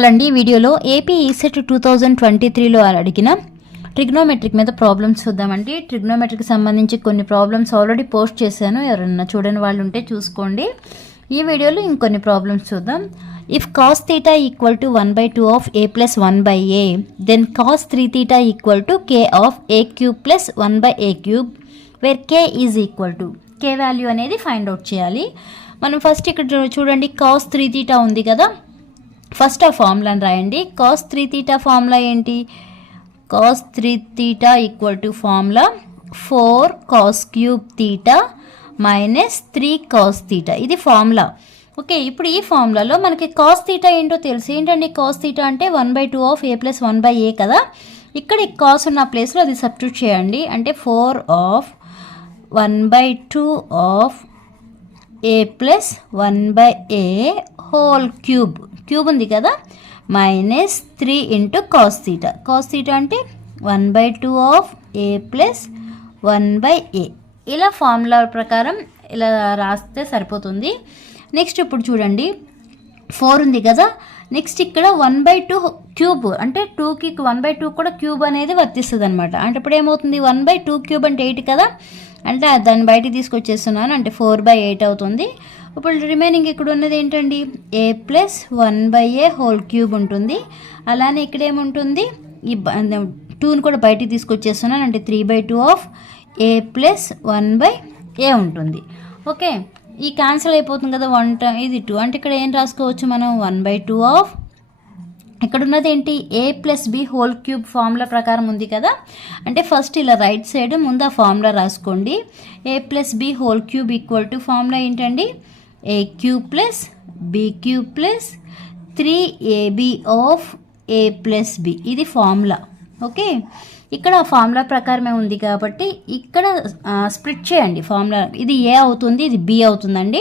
అలాంటి వీడియోలో AP ECET 2023లో అడిగిన ట్రిగ్నోమెట్రిక్ మీద ప్రాబ్లమ్స్ చూద్దామండి. ట్రిగ్నోమెట్రిక్ సంబంధించి కొన్ని ప్రాబ్లమ్స్ ఆల్రెడీ పోస్ట్ చేశాను, ఎవరన్నా చూడని వాళ్ళు ఉంటే చూసుకోండి. ఈ వీడియోలో ఇంకొన్ని ప్రాబ్లమ్స్ చూద్దాం. If cos theta equal to 1/2 of a plus 1/a then cos 3 theta equal to k of a cube plus 1/a cube where k is equal to k value అనేది ఫైండ్ అవుట్ చేయాలి. మనం first ఇక్కడ చూడండి, cos 3 theta ఉంది కదా, first ఆ ఫార్ములాని రాయండి. Cos 3 theta formula ఏంటి? Cos 3 theta equal to formula 4 cos cube theta minus 3 cos theta, ఇది ఫార్ములా. ఓకే, ఇప్పుడు ఈ ఫార్ములాలో మనకి కాస్ థీటా ఏంటో తెలుసు. ఏంటండి కాస్ థీటా అంటే 1/2 ఆఫ్ a ప్లస్ 1/a కదా. ఇక్కడ ఈ కాస్ ఉన్న ప్లేస్లో అది సబ్స్టిట్యూట్ చేయండి. అంటే 4 of 1/2 of a plus 1/a whole cube ఉంది కదా, minus 3 into cos theta. Cos theta అంటే 1/2 ఆఫ్ a ప్లస్ 1/a. ఇలా ఫార్ములా ప్రకారం ఇలా రాస్తే సరిపోతుంది. నెక్స్ట్ ఇప్పుడు చూడండి, 4 ఉంది కదా, నెక్స్ట్ ఇక్కడ 1/2 క్యూబ్ అంటే 2కి 1/2 కూడా క్యూబ్ అనేది వర్తిస్తుంది అనమాట. అంటే ఇప్పుడు ఏమవుతుంది, 1/2 క్యూబ్ అంటే 8 కదా, అంటే దాన్ని బయటికి తీసుకొచ్చేస్తున్నాను, అంటే 4/8 అవుతుంది. ఇప్పుడు రిమైనింగ్ ఇక్కడ ఉన్నది ఏంటండి, a plus 1/a whole cube ఉంటుంది. అలానే ఇక్కడ ఏముంటుంది, ఈ 2ని కూడా బయటికి తీసుకొచ్చేస్తున్నాను, అంటే 3/2 ఆఫ్ a ప్లస్ 1/a ఉంటుంది. ఓకే, ఈ క్యాన్సిల్ అయిపోతుంది కదా, ఇది 2, అంటే ఇక్కడ ఏం రాసుకోవచ్చు మనం, 1/2 ఆఫ్ ఇక్కడ ఉన్నది ఏంటి, a plus b whole cube formula ప్రకారం ఉంది కదా. అంటే ఫస్ట్ ఇలా రైట్ సైడ్ ముందు ఆ ఫార్ములా రాసుకోండి. a plus b whole cube equal to formula ఏంటండి, a cube plus b cube plus 3ab of a plus b, ఇది ఫార్ములా. ఓకే, ఇక్కడ ఫార్ములా ప్రకారమే ఉంది కాబట్టి ఇక్కడ స్ప్లిట్ చేయండి ఫార్ములా. ఇది a అవుతుంది, ఇది b అవుతుందండి.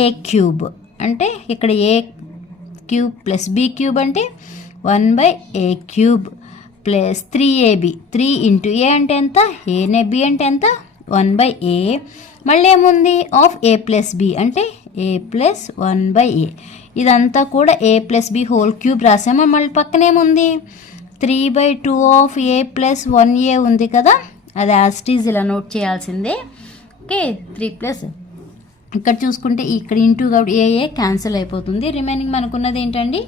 a క్యూబ్ అంటే ఇక్కడ a cube plus b cube అంటే 1/a cube plus 3ab, 3 into a అంటే ఎంత, a b అంటే ఎంత, 1/a. మళ్ళీ ఏముంది, ఆఫ్ a ప్లస్ b అంటే a ప్లస్ 1/a. ఇదంతా కూడా a plus b whole cube రాసాము. మళ్ళీ పక్కనేముంది, 3/2 ఆఫ్ a ప్లస్ 1a ఉంది కదా, అది యాస్టీజ్ ఇలా నోట్ చేయాల్సిందే. ఓకే, 3 ప్లస్ ఇక్కడ చూసుకుంటే ఇక్కడ ఇంటూ కాబట్టి ఏ క్యాన్సిల్ అయిపోతుంది. రిమైనింగ్ మనకున్నది ఏంటండి,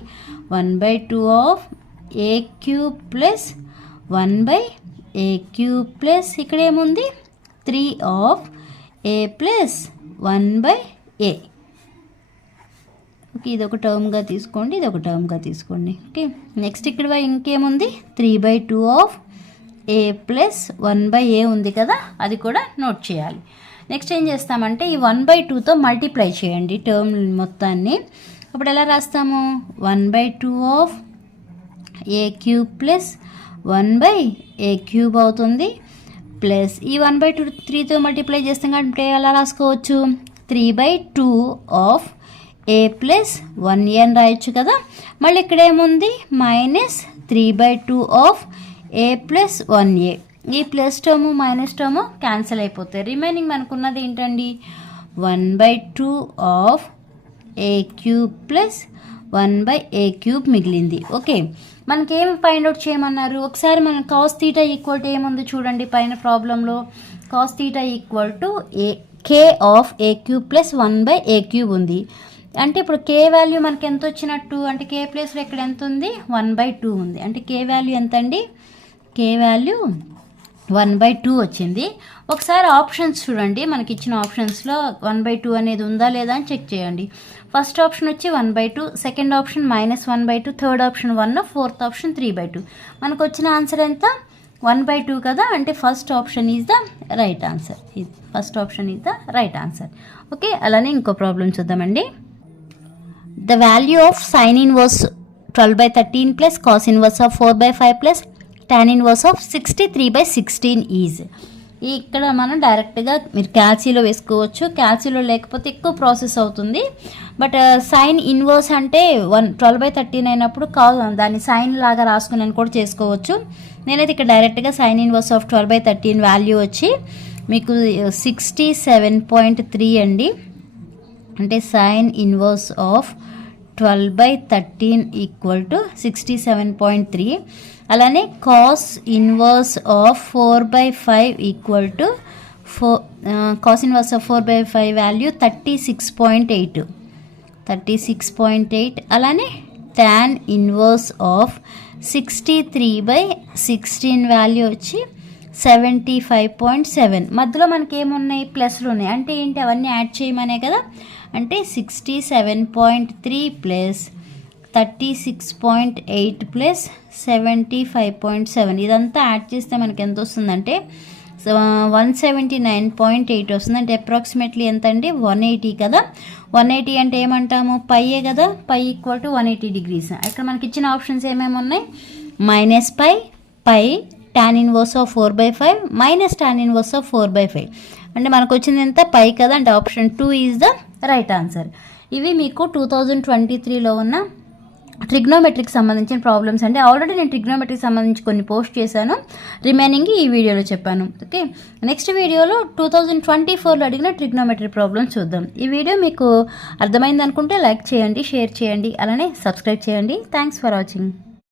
1/2 of a cube plus 1/a cube plus ఇక్కడ ఏముంది, 3 of a plus 1/a. Okay, ఇది ఒక టర్మ్గా తీసుకోండి, ఇది ఒక టర్మ్గా తీసుకోండి. ఓకే, నెక్స్ట్ ఇక్కడ ఇంకేముంది, 3/2 ఆఫ్ a ప్లస్ 1/a ఉంది కదా, అది కూడా నోట్ చేయాలి. నెక్స్ట్ ఏం చేస్తామంటే ఈ 1/2తో మల్టిప్లై చేయండి టర్మ్ మొత్తాన్ని. అప్పుడు ఎలా రాస్తాము, 1/2 of a cube plus 1/a cube అవుతుంది. ప్లస్ ఈ 1/2 3తో మల్టిప్లై చేస్తాం కాబట్టి ఎలా రాసుకోవచ్చు, 3/2 ఆఫ్ a ప్లస్ 1a అని రాయొచ్చు కదా. మళ్ళీ ఇక్కడ ఏముంది, minus 3/2 of a plus 1a. ఈ plus term minus term cancel అయిపోతాయి. రిమైనింగ్ మనకున్నది ఏంటండి, 1/2 of a cube plus 1/a cube మిగిలింది. ఓకే, మనకేం ఫైండ్ అవుట్ చేయమన్నారు, ఒకసారి మనం కాస్ థీటా ఈక్వల్ టు ఏముంది చూడండి పైన ప్రాబ్లంలో, cos theta equal to k of a cube plus 1/a cube ఉంది. అంటే ఇప్పుడు k వాల్యూ మనకి ఎంత వచ్చినట్టు, అంటే k ప్లేస్లో ఇక్కడ ఎంత ఉంది, 1/2 ఉంది. అంటే k వాల్యూ ఎంత అండి, k వాల్యూ 1/2 వచ్చింది. ఒకసారి ఆప్షన్స్ చూడండి, మనకి ఇచ్చిన ఆప్షన్స్లో 1/2 అనేది ఉందా లేదా అని చెక్ చేయండి. ఫస్ట్ ఆప్షన్ వచ్చి 1/2, second option -1/2, third option 1, fourth option 3/2. మనకు వచ్చిన ఆన్సర్ ఎంత, 1/2 కదా. అంటే first option is the right answer. First option is the right answer. Okay, అలానే ఇంకో ప్రాబ్లం చూద్దామండి. The value of sine inverse 12/13 plus cos inverse of 4/5 plus tan inverse of 63/16 is. ఇక్కడ మనం డైరెక్ట్గా మీరు క్యాల్సీలో వేసుకోవచ్చు, క్యాల్సీలో లేకపోతే ఎక్కువ ప్రాసెస్ అవుతుంది. బట్ సైన్ ఇన్వర్స్ అంటే 12/13 అయినప్పుడు దాన్ని సైన్ లాగా రాసుకుని కూడా చేసుకోవచ్చు. నేనైతే ఇక్కడ డైరెక్ట్గా సైన్ ఇన్వర్స్ ఆఫ్ 12/13 వాల్యూ వచ్చి మీకు 67.3 అండి. అంటే sine inverse of 12/13 equal to 67.3. అలానే cos inverse of 4/5 equal to cos inverse of 4/5 value 36.8. అలానే tan ఇన్వర్స్ ఆఫ్ 63/16 వాల్యూ వచ్చి 75.7. మధ్యలో మనకి ఏమున్నాయి, ప్లస్లు ఉన్నాయి. అంటే ఏంటి, అవన్నీ యాడ్ చేయమనే కదా. అంటే 67.3 ప్లస్ 36.8 ప్లస్ 75.7 ఇదంతా యాడ్ చేస్తే మనకి ఎంత వస్తుందంటే 179.8 వస్తుంది. అంటే అప్రాక్సిమేట్లీ ఎంత అండి, 180 కదా. 180 అంటే ఏమంటాము, పైయే కదా. పై ఈక్వల్ టు 180 డిగ్రీస్. ఇక్కడ మనకి ఇచ్చిన ఆప్షన్స్ ఏమేమి ఉన్నాయి, -π, పై, tan inverse of 4/5 minus tan inverse of 4/5. అంటే మనకు వచ్చింది ఎంత, పై కదా. అంటే option 2 is the right answer. ఇవి మీకు 2023లో ఉన్న ట్రిగ్నోమెట్రీకి సంబంధించిన ప్రాబ్లమ్స్ అండి. ఆల్రెడీ నేను ట్రిగ్నోమెట్రీకి సంబంధించి కొన్ని పోస్ట్ చేశాను, రిమైనింగ్ ఈ వీడియోలో చెప్పాను. ఓకే, నెక్స్ట్ వీడియోలో 2024లో అడిగిన ట్రిగ్నోమెట్రీ ప్రాబ్లమ్స్ చూద్దాం. ఈ వీడియో మీకు అర్థమైంది అనుకుంటే లైక్ చేయండి, షేర్ చేయండి, అలానే సబ్స్క్రైబ్ చేయండి. Thanks for watching.